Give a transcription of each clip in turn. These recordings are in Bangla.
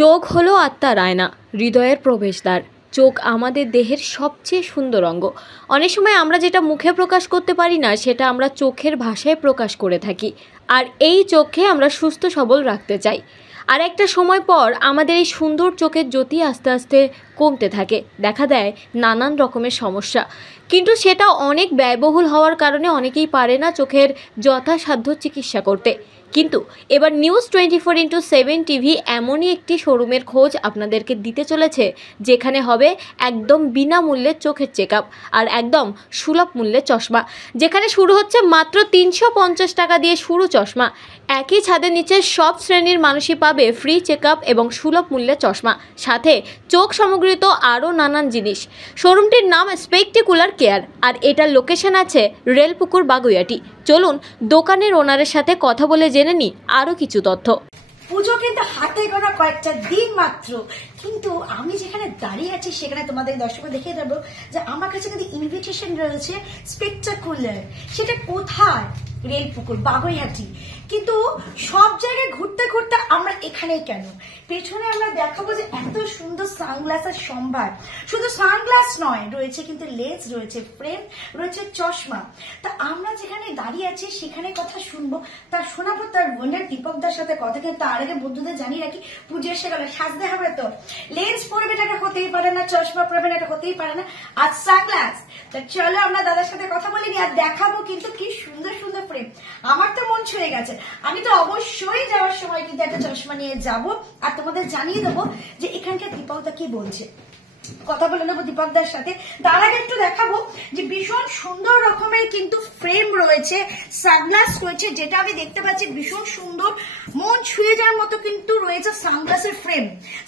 চোখ হলো আত্মার আয়না, হৃদয়ের প্রবেশদ্বার। চোখ আমাদের দেহের সবচেয়ে সুন্দর অঙ্গ। অনেক সময় আমরা যেটা মুখে প্রকাশ করতে পারি না, সেটা আমরা চোখের ভাষায় প্রকাশ করে থাকি। আর এই চোখকে আমরা সুস্থ সবল রাখতে চাই। আর একটা সময় পর আমাদের এই সুন্দর চোখের জ্যোতি আস্তে আস্তে কমতে থাকে, দেখা দেয় নানান রকমের সমস্যা। কিন্তু সেটা অনেক ব্যয়বহুল হওয়ার কারণে অনেকেই পারে না চোখের যথাসাধ্য চিকিৎসা করতে। কিন্তু এবার নিউজ 24x7 টিভি এমনই একটি শোরুমের খোঁজ আপনাদেরকে দিতে চলেছে, যেখানে হবে একদম বিনামূল্যে চোখের চেকআপ আর একদম সুলভ মূল্যে চশমা। যেখানে শুরু হচ্ছে মাত্র 350 টাকা দিয়ে শুরু চশমা। একই ছাদের নিচে সব শ্রেণীর মানুষই পাবে ফ্রি চেকআপ এবং সুলভ মূল্যে চশমা, সাথে চোখ সামগ্রিত আরও নানান জিনিস। শোরুমটির নাম স্পেকটেকুলার কেয়ার, আর এটার লোকেশন আছে রেলপুকুর বাগুইয়াটি। চলুন দোকানের ওনারের সাথে কথা বলে জেনে নিই আরও কিছু তথ্য। পুজো কিন্তু হাতে গোনা কয়েকটা দিন মাত্র, কিন্তু আমি যেখানে দাঁড়িয়ে আছি সেখানে তোমাদের দর্শক দেখিয়ে দেবো যে আমার কাছে কিন্তু ইনভিটেশন রয়েছে স্পেকটেকুলার। সেটা কোথায়? রেলপুকুর বাগুইহাটি। কিন্তু সব জায়গায় ঘুরতে ঘুরতে আমরা এখানেই কেন? পেছনে আমরা দেখাবো যে এত সুন্দর সানগ্লাসের সম্ভার। শুধু সানগ্লাস নয়, রয়েছে কিন্তু লেন্স, রয়েছে ফ্রেম, রয়েছে চশমা। তা আমরা যেখানে দাঁড়িয়ে আছি সেখানে কথা শুনবো, তার শোনাবো তার বোনের দীপকদার সাথে কথা। কিন্তু তার আগে বন্ধুদের জানিয়ে রাখি, পুজো এসে গেলে সাজতে হবে তো। লেন্স পরবে এটা হতেই পারে না, চশমা পরবে এটা হতেই পারে না, আর সানগ্লাস। তা চলো আমরা দাদার সাথে কথা বলে নিই, আর দেখাবো কিন্তু কি সুন্দর সুন্দর ফ্রেম। আমার তো মন ছুঁয়ে গেছে। আমি তো অবশ্যই যাওয়ার সময় কিন্তু একটা চশমা নিয়ে যাব, আর তোমাদের জানিয়ে দেবো যে এখানকার দীপকদা কি বলছে। কথা বলে নেবো দীপকদার সাথে। তার আগে একটু দেখাবো যে ভীষণ সুন্দর রকমের কিন্তু ফ্রেম রয়েছে, সানগ্লাস রয়েছে, যেটা আমি দেখতে পাচ্ছি ভীষণ সুন্দর, মন ছুঁয়ে যাওয়ার মতো কিন্তু রয়েছে সানগ্লাসের ফ্রেম।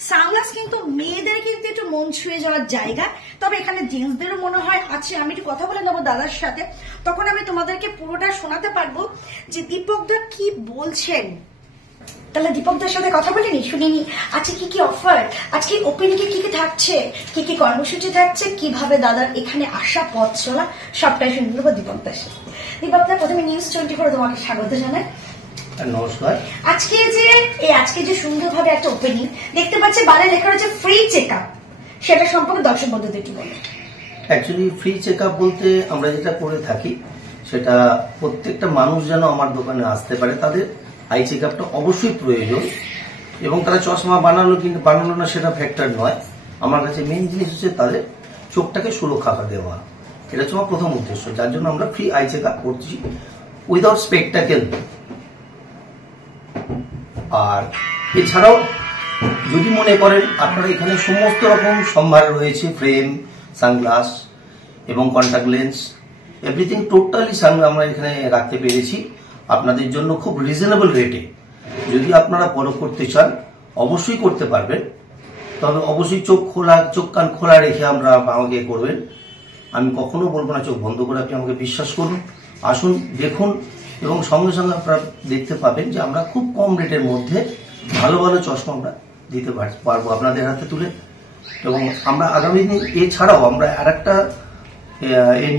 সানগ্লাস কিন্তু মেয়েদের কিন্তু একটু মন ছুঁয়ে যাওয়ার জায়গা, তবে এখানে জেন্টসদেরও মনে হয় আছে। আমি একটু কথা বলে নেবো দাদার সাথে, তখন আমি তোমাদেরকে পুরোটা শোনাতে পারবো যে দীপকদা কি বলছেন। তাহলে দীপকদার সাথে কথা বলিনি, শুনিনি আজকে কি কি অফার, আজকে ওপেনিং এ কি কি থাকছে, কি কি কর্মসূচি থাকছে, কিভাবে দাদার এখানে আসা পথ চলা, সবটাই শুনে নেবো দীপকদার সাথে। দীপকদা, প্রথমে নিউজ 24 তোমাকে স্বাগত জানাই। নমস্কার। আজকে যে সুন্দরভাবে একটা ওপেনিং দেখতে পাচ্ছি, বাইরে লেখা রয়েছে ফ্রি চেকআপ, সেটা সম্পর্কে দর্শক বন্ধুদের একটু বলো। অ্যাকচুয়ালি ফ্রি চেকআপ বলতে আমরা যেটা করে থাকি, সেটা প্রত্যেকটা মানুষ যেন আমার দোকানে আসতে পারে, তাদের আই চেকআপটা অবশ্যই প্রয়োজন। এবং তারা চশমা বানালো না সেটা ফ্যাক্টর নয়। আমার কাছে মেইন জিনিস হচ্ছে তাদের চোখটাকে সুরক্ষা দেওয়া। এটা হচ্ছে আমার প্রথম উদ্দেশ্য, যার জন্য আমরা ফ্রি আই চেকআপ করছি উইদাউট স্পেকটাকেল। আর এছাড়াও যদি মনে করেন আপনারা, এখানে সমস্ত রকম সম্ভার রয়েছে, ফ্রেম, সানগ্লাস এবং কন্টাক্ট লেন্স, এভরিথিং টোটালি আমরা এখানে রাখতে পেরেছি আপনাদের জন্য খুব রিজনেবল রেটে। যদি আপনারা পরখ করতে চান অবশ্যই করতে পারবেন, তবে অবশ্যই চোখ কান খোলা রেখে আমাকে করবেন। আমি কখনো বলবো না চোখ বন্ধ করে, আপনি আমাকে বিশ্বাস করুন, আসুন দেখুন, এবং সঙ্গে সঙ্গে আপনারা দেখতে পাবেন যে আমরা খুব কম রেটের মধ্যে ভালো ভালো চশমা আমরা দিতে পারবো আপনাদের হাতে তুলে। এবং আমরা আগামী দিন এছাড়াও আমরা আর একটা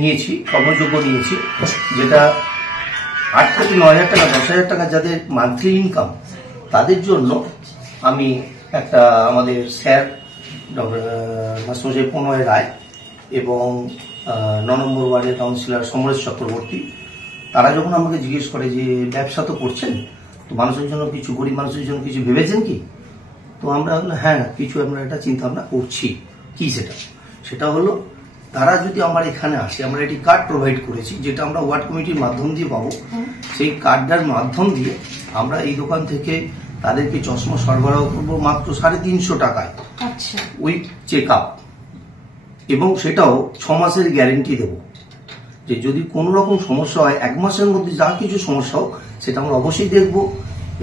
নিয়েছি, কর্মযোগ্য নিয়েছি, যেটা 8 থেকে 9,000 টাকা, 10,000 টাকা যাদের মান্থলি ইনকাম, তাদের জন্য আমি একটা আমাদের স্যার মাস্টারমশাই প্রণয় রায় এবং 9 নম্বর ওয়ার্ডের কাউন্সিলর সমরেশ চক্রবর্তী, তারা যখন আমাকে জিজ্ঞেস করে যে ব্যবসা তো করছেন, তো মানুষের জন্য কিছু, গরিব মানুষের জন্য কিছু ভেবেছেন কি? তো আমরা হ্যাঁ, কিছু আমরা এটা চিন্তা ভাবনা করছি। কি সেটা হলো, তারা যদি আমার এখানে আসে, আমরা একটি কার্ড প্রোভাইড করেছি, যেটা আমরা ওয়ার্ড কমিটির মাধ্যম দিয়ে পাবো। সেই কার্ডটার মাধ্যম দিয়ে আমরা এই দোকান থেকে তাদেরকে চশমা সরবরাহ করবো মাত্র 350 টাকায় উইথ চেকআপ, এবং সেটাও 6 মাসের গ্যারেন্টি দেব। যে যদি কোনো রকম সমস্যা হয়, 1 মাসের মধ্যে যা কিছু সমস্যা হোক সেটা আমরা অবশ্যই দেখবো,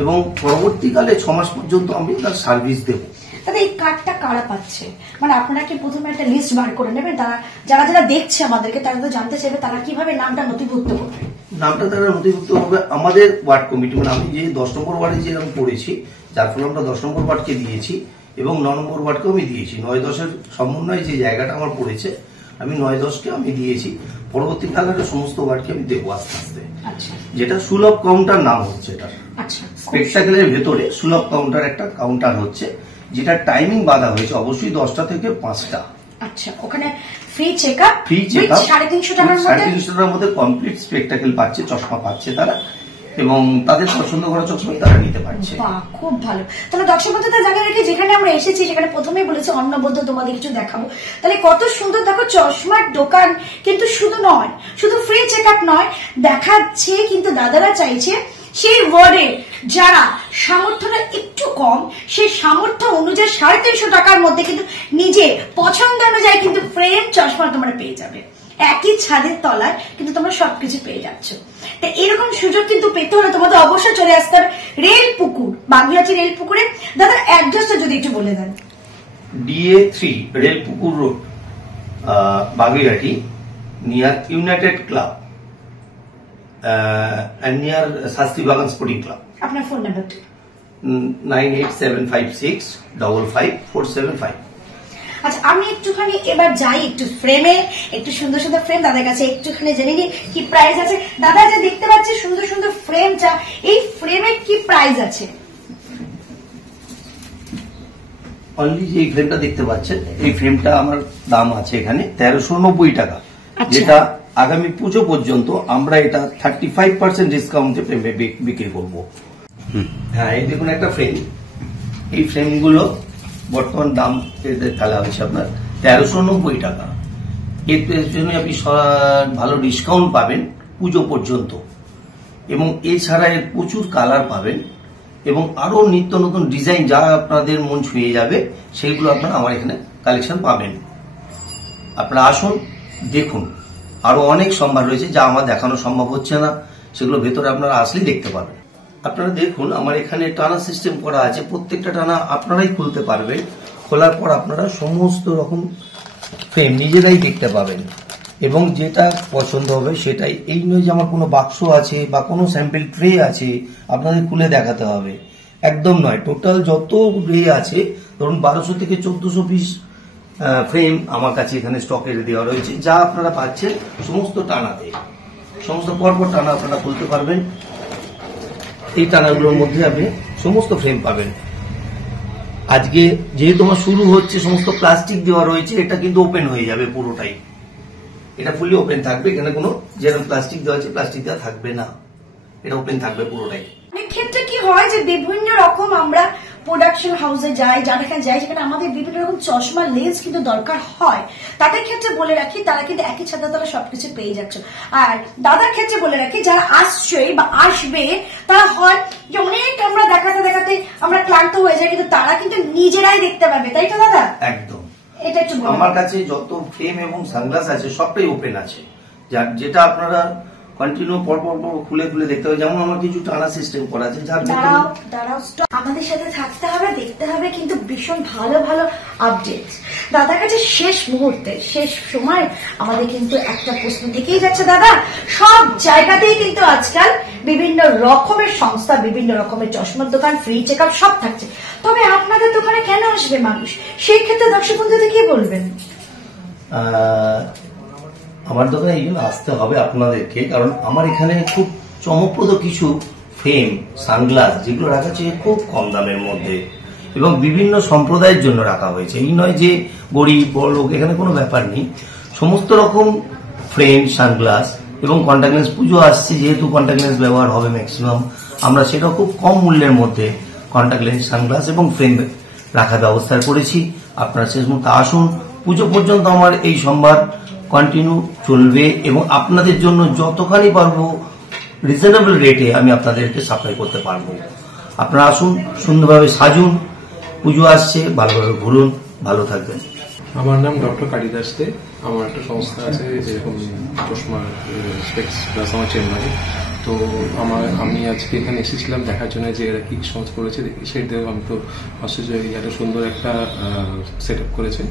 এবং পরবর্তীকালে 6 মাস পর্যন্ত আমি তার সার্ভিস দেবো। তাহলে এই কার্ডটা কারা পাচ্ছে? মানে আপনারা কি প্রথমে একটা লিস্ট বার করে নেবেন, তারা যারা দেখছে আমাদেরকে, তারা তো জানতে চাইবে তারা কিভাবে নামটা নথিভুক্ত করবে? নামটা তারা নথিভুক্ত হবে আমাদের ওয়ার্ড কমিটি, মানে আমি যে 10 নম্বর ওয়ার্ডে যে আমি পড়েছি, যার ফলে আমরা 10 নম্বর ওয়ার্ডকে দিয়েছি এবং 9 নম্বর ওয়ার্ডকেও আমি দিয়েছি। 9-10-এর সমন্বয়ে যে জায়গাটা আমার পড়েছে, আমি 9-10-কে আমি দিয়েছি। পরবর্তীকালে সমস্ত ওয়ার্ডকে আমি দেবো আস্তে আস্তে। যেটা সুলভ কাউন্টার নাম হচ্ছে, এটা স্পেকটাকেলের ভেতরে সুলভ কাউন্টার একটা কাউন্টার হচ্ছে, যেটা টাইমিং বাঁধা হয়েছে অবশ্যই 10টা থেকে 5টা। আচ্ছা, ওখানে ফ্রি চেকআপ 350 টাকার মধ্যে 350 টাকার মধ্যে কমপ্লিট স্পেকটাকেল পাচ্ছে, চশমা পাচ্ছে তারা, এবং তাদের পছন্দ করা চশমাই তারা নিতে পারছে। বাহ, খুব ভালো। তাহলে দর্শক বন্ধুদের জানিয়ে রেখে যেখানে আমরা এসেছি সেখানে প্রথমেই বলেছি অন্নবদ্য তোমাদের কিছু দেখাবো। তাহলে কত সুন্দর দেখো, চশমার দোকান কিন্তু শুধু নয়, শুধু ফ্রি চেকআপ নয়, দেখাচ্ছে কিন্তু দাদারা চাইছে সেই ওয়ার্ডে যারা সামর্থ্যটা একটু কম, সেই সামর্থ্য অনুযায়ী 350 টাকার মধ্যে কিন্তু নিজের পছন্দ অনুযায়ী কিন্তু ফ্রেম চশমা তোমরা পেয়ে যাবে। একই ছাদের তলায় কিন্তু তোমরা সবকিছু পেয়ে যাচ্ছ। তো এরকম সুযোগ কিন্তু পেতে হলে তোমাদের অবশ্যই চলে আসতে হবে রেলপুকুর, বাগুইআটি রেলপুকুরে। দাদা অ্যাড্রেসটা যদি একটু বলে দেন। DA3 Railpukur road, Baguiati, near United Club and near Sasti Bagan Sporting Club. আপনার ফোন নাম্বারটা 9875655475। আচ্ছা, আমি একটুখানি এবার যাই একটু ফ্রেমে, একটু সুন্দর সুন্দর ফ্রেম দাদার কাছে একটুখানি জেনে নিই কি প্রাইস আছে। দাদা যে দেখতে পাচ্ছি সুন্দর সুন্দর ফ্রেমটা, এই ফ্রেমের কি প্রাইস আছে? অনলি যে ফ্রেমটা দেখতে পাচ্ছেন, এই ফ্রেমটা আমার দাম আছে এখানে 1390 টাকা, যেটা আগামী পুজো পর্যন্ত আমরা এটা 35% ডিসকাউন্টে বিক্রি করবো। হ্যাঁ, এই দেখুন একটা ফ্রেম, এই ফ্রেমগুলো বর্তমান দাম কালা হচ্ছে আপনার 1390 টাকা। এর জন্য আপনি ভালো ডিসকাউন্ট পাবেন পুজো পর্যন্ত, এবং এছাড়া এর প্রচুর কালার পাবেন এবং আরো নিত্য নতুন ডিজাইন যা আপনাদের মন ছুঁয়ে যাবে সেইগুলো আপনারা আমার এখানে কালেকশন পাবেন। আপনারা আসুন, দেখুন, আরো অনেক সম্ভার রয়েছে যা আমার দেখানো সম্ভব হচ্ছে না, সেগুলো ভেতরে আপনারা আসলেই দেখতে পাবেন। আপনারা দেখুন, আমার এখানে টানা সিস্টেম করা আছে, প্রত্যেকটা টানা আপনারাই খুলতে পারবেন। খোলার পর আপনারা সমস্ত রকম ফ্রেম নিজেরাই দেখতে পাবেন এবং যেটা পছন্দ হবে সেটাই। এই নয় যে আমার কোনো বাক্স আছে বা কোনো স্যাম্পল ট্রে আছে আপনাদের খুলে দেখাতে হবে, একদম নয়। টোটাল যত ট্রে আছে, ধরুন 1200 থেকে 1400 পিস ফ্রেম আমার কাছে এখানে স্টকে দেওয়া রয়েছে, যা আপনারা পাচ্ছেন সমস্ত টানাতে, সমস্ত পরপর টানা আপনারা খুলতে পারবেন। এই টানাগুলোর মধ্যে আপনি সমস্ত ফ্রেম পাবেন। আজকে যেহেতু আমার শুরু হচ্ছে, সমস্ত প্লাস্টিক দেওয়া রয়েছে, এটা কিন্তু ওপেন হয়ে যাবে পুরোটাই, এটা ফুলি ওপেন থাকবে। এখানে কোনো যেরকম প্লাস্টিক দেওয়া আছে প্লাস্টিক দেওয়া থাকবে না, এটা ওপেন থাকবে পুরোটাই। অনেক ক্ষেত্রে কি হয় যে বিভিন্ন রকম আমরা প্রোডাকশন হাউসে যাই, যেখানে যাই, যেখানে আমাদের বিভিন্ন রকম চশমা লেন্স কিন্তু দরকার হয়, তাদের ক্ষেত্রে বলে রাখি তারা কিন্তু একই ছাদের তলায় সবকিছু পেয়ে যাচ্ছে। আর দাদার ক্ষেত্রে বলে রাখি যারা আসছে বা আসবে তারা হয় যে অনেক আমরা দেখাতে দেখাতে আমরা ক্লান্ত হয়ে যাই, কিন্তু তারা কিন্তু নিজেরাই দেখতে পাবে, তাই তো দাদা? একদম। এটা একটু আমার কাছে যত ফ্রেম এবং সানগ্লাস আছে সবটাই ওপেন আছে, যেটা আপনারা কন্টিনিউ পরপর খুলে খুলে দেখতে হবে। যেমন আমার কিছু টানা সিস্টেম করা আছে, যার আমাদের সাথে থাকতে হবে, দেখতে হবে কিন্তু ভীষণ ভালো ভালো আপডেট দাদার কাছে। শেষ মুহূর্তে, শেষ সময় আমাদের কিন্তু একটা প্রশ্ন থেকেই যাচ্ছে দাদা, সব জায়গাতেই কিন্তু আজকাল বিভিন্ন রকমের সংস্থা, বিভিন্ন রকমের চশমার দোকান, ফ্রি চেকআপ সব থাকছে, তবে আপনাদের দোকানে কেন আসবে মানুষ? সেই ক্ষেত্রে দর্শক বন্ধুদের কি বলবেন? আমার দোকানে এই জন্য আসতে হবে আপনাদেরকে, কারণ আমার এখানে খুব চমকপ্রদ কিছু ফ্রেম, সানগ্লাস যেগুলো রাখা হচ্ছে খুব কম দামের মধ্যে এবং বিভিন্ন সম্প্রদায়ের জন্য রাখা হয়েছে। এই নয় যে গরিব বড় লোক, এখানে কোনো ব্যাপার নেই। সমস্ত রকম ফ্রেম, সানগ্লাস এবং কন্টাক্ট লেন্স, পুজো আসছে যেহেতু কন্টাক্ট লেন্স ব্যবহার হবে ম্যাক্সিমাম, আমরা সেটা খুব কম মূল্যের মধ্যে কন্টাক্ট লেন্স, সানগ্লাস এবং ফ্রেম রাখার ব্যবস্থা করেছি। আপনারা শেষ মুহূর্তে আসুন, পুজো পর্যন্ত আমার এই সম্ভার কন্টিনিউ চলবে এবং আপনাদের জন্য যতখানি পারবো রিজনেবল রেটে আমি আপনাদেরকে সাপ্লাই করতে পারবো। আপনারা আসুন, সুন্দরভাবে সাজুন, পুজো আসছে, ভালোভাবে ঘুরুন, ভালো থাকবেন। আমার নাম ডক্টর কালিদাস দে। আমার একটা সংস্থা আছে যেরকম চশমা স্পেক্স প্লাস আমার চেম্বারে। তো আমি আজকে এখানে এসেছিলাম দেখার জন্য যে এরা কি সহজ করেছে, সেটা আমি তো আশ্চর্য হয়ে এত সুন্দর একটা সেট আপ করেছে।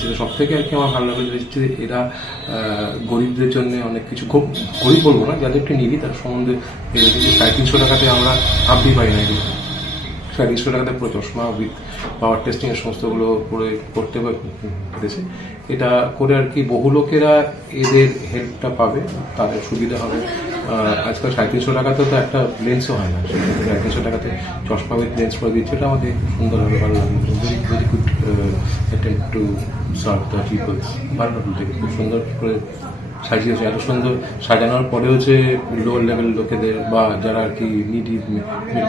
সেটা সব থেকে আর কি আমার ভালো লাগে যে এরা গরিবদের জন্য অনেক কিছু, খুব গরিব বলবো না, যাদের একটু নিবি তার সম্বন্ধে 350 টাকাতে আমরা আপনি পাই না, 350 টাকাতে পুরো চশমা উইথ পাওয়ার টেস্টিং এর সমস্তগুলো করতে পেরেছে। এটা করে আর কি বহু লোকেরা এদের হেল্পটা পাবে, তাদের সুবিধা হবে। আজকাল 350 টাকাতে তো একটা লেন্সও হয় না, সেক্ষেত্রে 350 টাকাতে চশমা উইথ লেন্স করে দিচ্ছে, এটা আমাদের সুন্দরভাবে ভালো লাগে। Very very good attempt to serve the peoples. ভালো লাগলো থেকে, খুব সুন্দর করে সাজিয়েছে। এত সুন্দর সাজানোর পরেও যে লোয়ার লেভেল লোকেদের বা যারা আর কি নিডি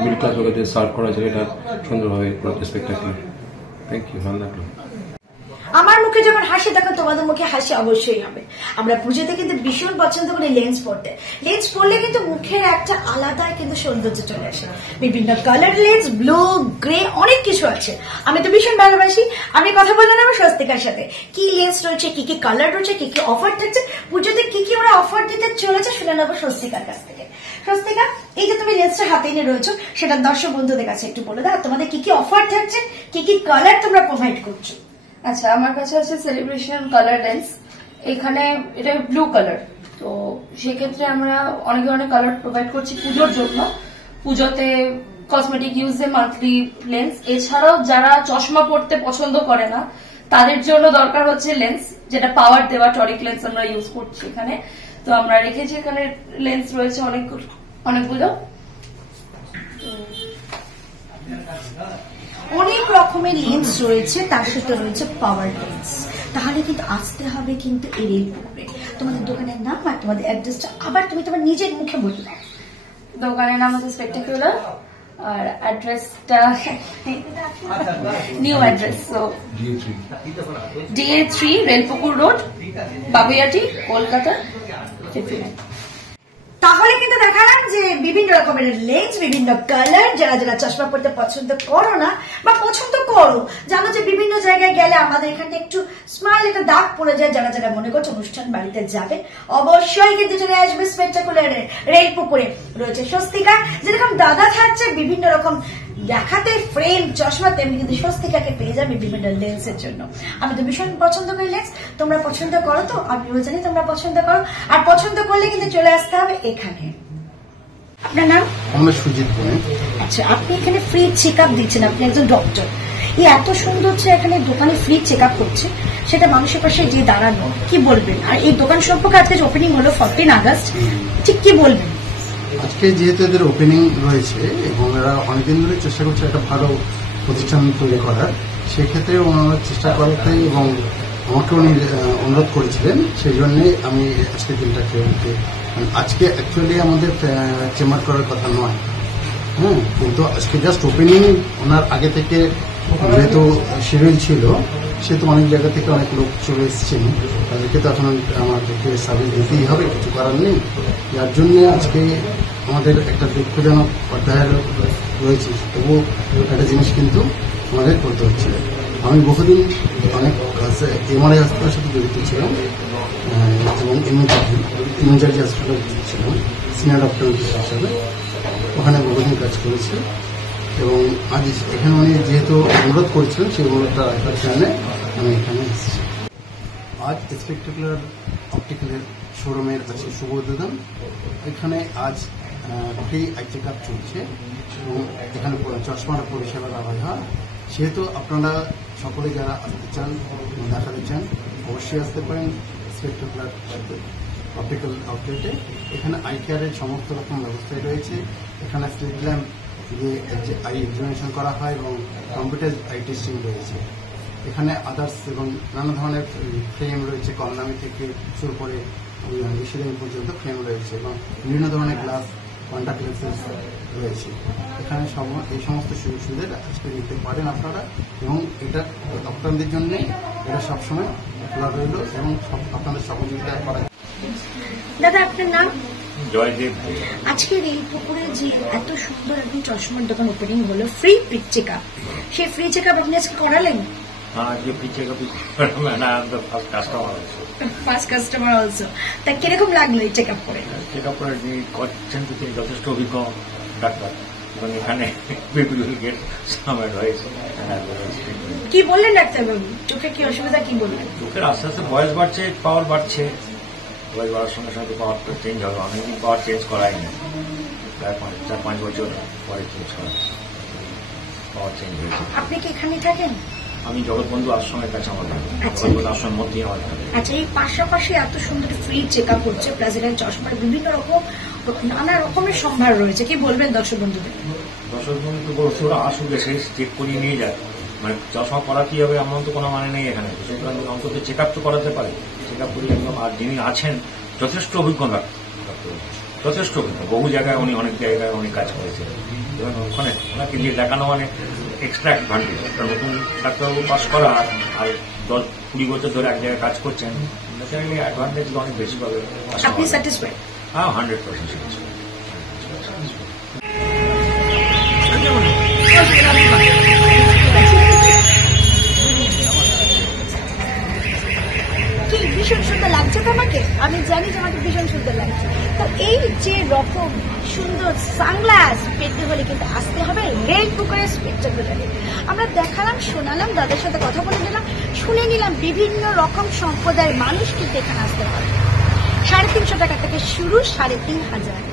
মিডল ক্লাস লোকেদের সার্ভ করা যায়, এটা সুন্দরভাবে করেছে, স্পেক্টাকুলার। থ্যাংক ইউ, ভালো লাগলো। আমার মুখে যখন হাসি তখন তোমাদের মুখে হাসি অবশ্যই হবে। আমরা পুজোতে কিন্তু ভীষণ পছন্দ করি লেন্স পরতে। লেন্স পরলে কিন্তু মুখের একটা আলাদা কিন্তু সৌন্দর্য চলে আসে। বিভিন্ন কালার লেন্স, ব্লু, গ্রে, অনেক কিছু আছে। আমি তো ভীষণ ভালোবাসি। আমি কথা বললাম আমার স্বস্তিকার সাথে, কি লেন্স রয়েছে, কি কি কালার রয়েছে, কি কি অফার থাকছে, পুজোতে কি কি ওরা অফার দিতে চলেছে শুনে নেবো স্বস্তিকার কাছ থেকে। স্বস্তিকা, এই যে তুমি লেন্সটা হাতে এনে রয়েছো, সেটা দর্শক বন্ধুদের কাছে একটু বলে দাও, তোমাদের কি কি অফার থাকছে, কি কি কালার তোমরা প্রোভাইড করছো। আচ্ছা, আমার কাছে আছে সেলিব্রেশন কালার লেন্স। এখানে এটা ব্লু কালার, তো সেক্ষেত্রে আমরা অনেক ধরনের কালার প্রোভাইড করছি পুজোর জন্য। পুজোতে কসমেটিক ইউজে মান্থলি লেন্স। এছাড়াও যারা চশমা পড়তে পছন্দ করে না তাদের জন্য দরকার হচ্ছে লেন্স, যেটা পাওয়ার দেওয়া টরিক লেন্স আমরা ইউজ করছি এখানে। তো আমরা রেখেছি এখানে লেন্স রয়েছে অনেকগুলো। অনেক রকমের লেন্স রয়েছে, তার সাথে রয়েছে পাওয়ার লেন্স। তাহলে কিন্তু আসতে হবে কিন্তু এড়িয়ে পড়বে। তোমাদের দোকানের নাম আর তোমাদের অ্যাড্রেসটা আবার তুমি তোমার নিজের মুখে বলে দাও। দোকানের নাম হচ্ছে স্পেক্টাকুলার, আর অ্যাড্রেসটা নিউ অ্যাড্রেস, তো DA3 রেলপুকুর রোড, বাবুইয়াটি, কলকাতা 59। তাহলে কিন্তু দেখালাম যে বিভিন্ন রকমের লেন্স, বিভিন্ন কালার। যারা যারা চশমা পড়তে পছন্দ করো না বা পছন্দ করো, জানো যে বিভিন্ন জায়গায় গেলে আমাদের এখানে একটু স্মাইল একটা দাগ পড়ে যায়, যারা যারা মনে করছো অনুষ্ঠান বাড়িতে যাবে, অবশ্যই কিন্তু চলে আসবে স্পেক্টাকুলারে, রেলপুকুরে। রয়েছে স্বস্তিকা, যেরকম দাদা থাকছে বিভিন্ন রকম দেখাতে ফ্রেম চশমা, তেমনি কিন্তু স্বস্তিকাকে পেয়ে যাবে বিভিন্ন লেন্সের জন্য। আমি তো ভীষণ পছন্দ করি লেন্স, তোমরা পছন্দ করো তো? আমিও জানি তোমরা পছন্দ করো, আর পছন্দ করলে কিন্তু চলে আসতে হবে এখানে। আপনার নাম? আমার সুজিত বলে। আচ্ছা, আপনি এখানে ফ্রি চেক আপ দিচ্ছেন, আপনি একজন ডক্টর। এই এত সুন্দর যে এখানে দোকানে ফ্রি চেক আপ করছে, সেটা মানুষের পাশে যে দাঁড়ানো, কি বলবেন? আর এই দোকান সম্পর্কে আজকে ওপেনিং হলো 14 আগস্ট, ঠিক কি বলবেন? আজকে যেহেতু এদের ওপেনিং রয়েছে এবং এরা অনেকদিন ধরে চেষ্টা করছে একটা ভালো প্রতিষ্ঠান তৈরি করার, সেক্ষেত্রে ওনারা চেষ্টা করতে এবং আমাকে উনি অনুরোধ করেছিলেন, সেই জন্যে আমি আজকে দিনটাকে আজকে অ্যাকচুয়ালি আমাদের চেম্বার করার কথা নয়, হ্যাঁ, কিন্তু আজকে জাস্ট ওপেনিং। ওনার আগে থেকে যেহেতু শিডিউল ছিল, সেহেতু অনেক জায়গা থেকে অনেক লোক চলে এসেছেন, তাদেরকে তো এখন আমাদেরকে সার্ভিস দিতেই হবে, কিছু করার নেই। যার জন্য আজকে আমাদের একটা দুঃখজনক অধ্যায় রয়েছে, তবুও একটা জিনিস কিন্তু আমাদের করতে হচ্ছে। আমি বহুদিন অনেক এমআরআই হাসপাতালের সাথে জড়িত ছিলাম এবং ইমার্জেন্সি হাসপাতালে ছিলাম সিনিয়র ডক্টর হিসাবে, ওখানে বহুদিন কাজ করেছে। এবং আজ এখানে উনি যেহেতু অনুরোধ করেছিলেন, সেই অনুরোধটা রাখার জন্য আমি এখানে এসেছি। আজ স্পেক্টাকুলার অপটিক্যালের শোরুমের আছে শুভ উদ্বোধন। এখানে আজ ফ্রি আই চেক আপ চলছে এবং এখানে চশমার পরিষেবা দেওয়া হয়। সেহেতু আপনারা সকলে যারা আসতে চান, দেখাতে চান, অবশ্যই আসতে পারেন স্পেক্টাকুলার অপটিক্যাল আউটলেটে। এখানে আই কেয়ারের সমস্ত রকম ব্যবস্থাই রয়েছে। এখানে স্লিট ল্যাম্প দিয়ে আই এক্সামিনেশন করা হয় এবং কম্পিউটার আই টেস্টিং রয়েছে। এখানে আদার্স এবং নানা ধরনের ফ্রেম রয়েছে, কলনামি থেকে শুরু করে বেশি দামি পর্যন্ত ফ্রেম রয়েছে এবং বিভিন্ন ধরনের গ্লাস কন্ট্যাক্ট লেন্সেস রয়েছে। এখানে এই সমস্ত সুযোগ সুবিধা আজকে নিতে পারেন আপনারা, এবং এটা ডক্টরদের জন্য এটা সবসময় খোলা রইল এবং আপনাদের সহযোগিতা করা। দাদা, আপনার নাম? জয়দেব। আজকে রেলপুকুরে যে এত সুন্দর একদম চশমার দোকান ওপেনিং হলো, ফ্রি পিক চেক আপ, সেই ফ্রি চেক আপ আপনি আজকে করালেন? First customer also. তা কিরকম লাগলো এই চেক আপ করে? চেক আপ করে যিনি করছেন তিনি যথেষ্ট অভিজ্ঞ ডাক্তার এবং এখানে হয়েছে। কি বললেন ডাক্তারবাবু? চোখে কি অসুবিধা, কি বললেন? চোখের আস্তে আস্তে বয়স বাড়ছে, পাওয়ার বাড়ছে, বয়স বাড়ার সঙ্গে সঙ্গে পাওয়ারটা চেঞ্জ হবে। অনেকদিন পাওয়ার চেঞ্জ করাই না, প্রায় 4-5 বছর পরে চেঞ্জ করা, পাওয়ার চেঞ্জ হয়েছে। আপনি কি এখানে থাকেন? আমি জগৎবন্ধু আশ্রমের কাছে আমার বাড়ি। জগৎবন্ধু আশ্রমের মধ্যেই আমার বাড়ি। আচ্ছা, এই পাশাপাশি এত সুন্দর ফ্রি চেক আপ হচ্ছে, প্রেসিডেন্ট চশমার বিভিন্ন রকম নানা রকমের সম্ভার রয়েছে, কি বলবেন দর্শক বন্ধুদের? দর্শক বন্ধু বলছে ওরা আসুক, এসে চেক করিয়ে নিয়ে যায়। মানে চশমা পরা কি হবে এমন তো কোনো মানে নেই এখানে, সুতরাং অন্তত চেক আপ তো করাতে পারে। চেক আপ করিয়ে একদম, আর যিনি আছেন যথেষ্ট অভিজ্ঞতা, যথেষ্ট অভিজ্ঞতা, বহু জায়গায় উনি অনেক জায়গায় উনি কাজ করেছেন এবং ওখানে ওনাকে দিয়ে দেখানো মানে এক্সট্রা অ্যাডভান্টেজ। একটা নতুন ডাক্তারবাবু পাস করা আর 10-20 বছর ধরে এক জায়গায় কাজ করছেন, অ্যাডভান্টেজ অনেক বেশি পাবে। আপনি স্যাটিসফাইড? হ্যাঁ, 100% স্যাটিসফাইড। কি ভীষণ সুন্দর লাগছে তো আমাকে, আমি জানি যে আমাকে ভীষণ সুন্দর লাগছে। তো এই যে রকম সুন্দর সানগ্লাস পেতে হলে কিন্তু আসতে হবে রেড বুকের স্পেকটাকুলারে। আমরা দেখালাম, শোনালাম, দাদার সাথে কথা বলে নিলাম, শুনে নিলাম বিভিন্ন রকম সম্প্রদায়ের মানুষ কিন্তু এখানে আসতে পারে। 350 টাকা থেকে শুরু, 3500,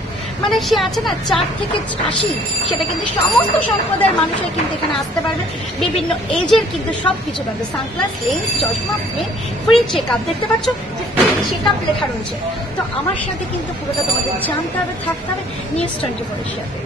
মানে সে আছে না 4 থেকে 80, সেটা কিন্তু সমস্ত সম্প্রদায়ের মানুষের কিন্তু এখানে আসতে পারবে। বিভিন্ন এজের কিন্তু সবকিছু পাবে, সানগ্লাস, লেন্স, চশমা, পেন, ফ্রি চেক আপ। দেখতে পাচ্ছ যে ফ্রি চেক আপ লেখা রয়েছে। তো আমার সাথে কিন্তু পুরোটা তোমাদের জানতে হবে, থাকতে হবে নিউজ 24 এর সাথে।